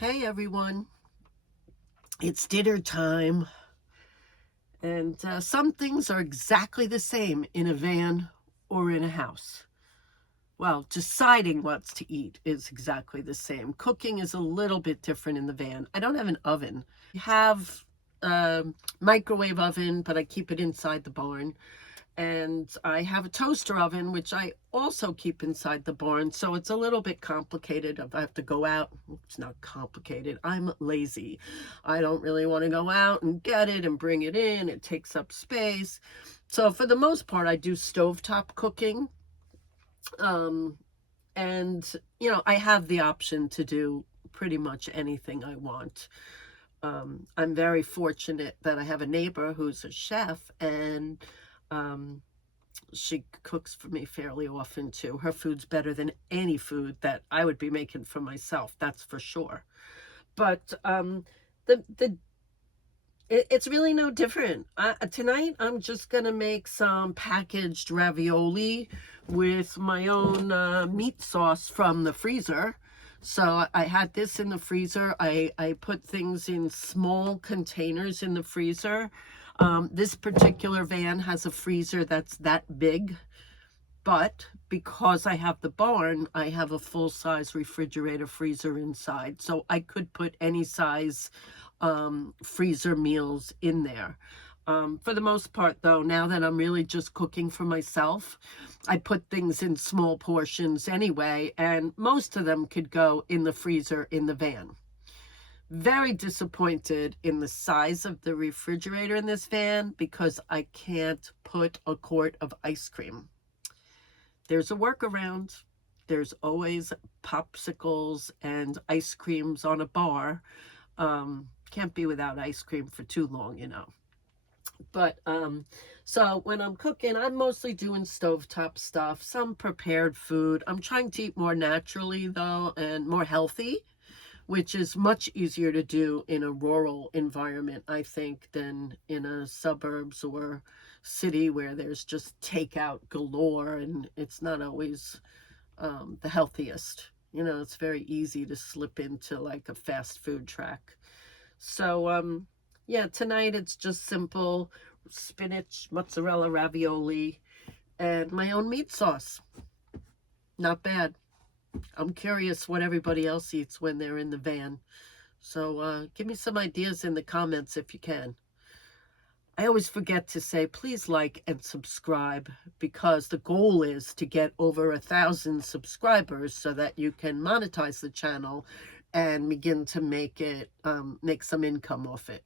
Hey everyone, it's dinner time, and some things are exactly the same in a van or in a house. Well, deciding what's to eat is exactly the same. Cooking is a little bit different in the van. I don't have an oven. I have a microwave oven, but I keep it inside the barn. And I have a toaster oven, which I also keep inside the barn. So it's a little bit complicated if I have to go out. It's not complicated. I'm lazy. I don't really want to go out and get it and bring it in. It takes up space. So for the most part, I do stovetop cooking. Um, and, I have the option to do pretty much anything I want. I'm very fortunate that I have a neighbor who's a chef, and um, she cooks for me fairly often too. Her food's better than any food that I would be making for myself, that's for sure. But the it's really no different. Tonight I'm just gonna make some packaged ravioli with my own meat sauce from the freezer. So I had this in the freezer. I put things in small containers in the freezer. This particular van has a freezer that's that big, but because I have the barn, I have a full-size refrigerator freezer inside. So I could put any size freezer meals in there. For the most part, though, now that I'm really just cooking for myself, I put things in small portions anyway, and most of them could go in the freezer in the van. Very disappointed in the size of the refrigerator in this van because I can't put a quart of ice cream. There's a workaround. There's always popsicles and ice creams on a bar. Can't be without ice cream for too long. But so when I'm cooking, I'm mostly doing stovetop stuff, some prepared food. I'm trying to eat more naturally though, and more healthy, which is much easier to do in a rural environment, I think, than in a suburbs or city where there's just takeout galore and it's not always the healthiest. It's very easy to slip into like a fast food track. So, yeah, tonight it's just simple spinach, mozzarella ravioli, and my own meat sauce. Not bad. I'm curious what everybody else eats when they're in the van. So, give me some ideas in the comments if you can. I always forget to say, please like and subscribe, because the goal is to get over 1,000 subscribers so that you can monetize the channel and begin to make some income off it.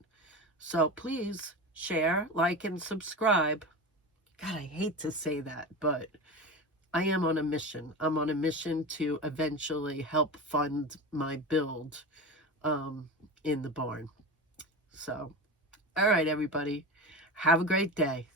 So please share, like, and subscribe. God, I hate to say that, but I am on a mission. I'm on a mission to eventually help fund my build in the barn. So, all right, everybody. Have a great day.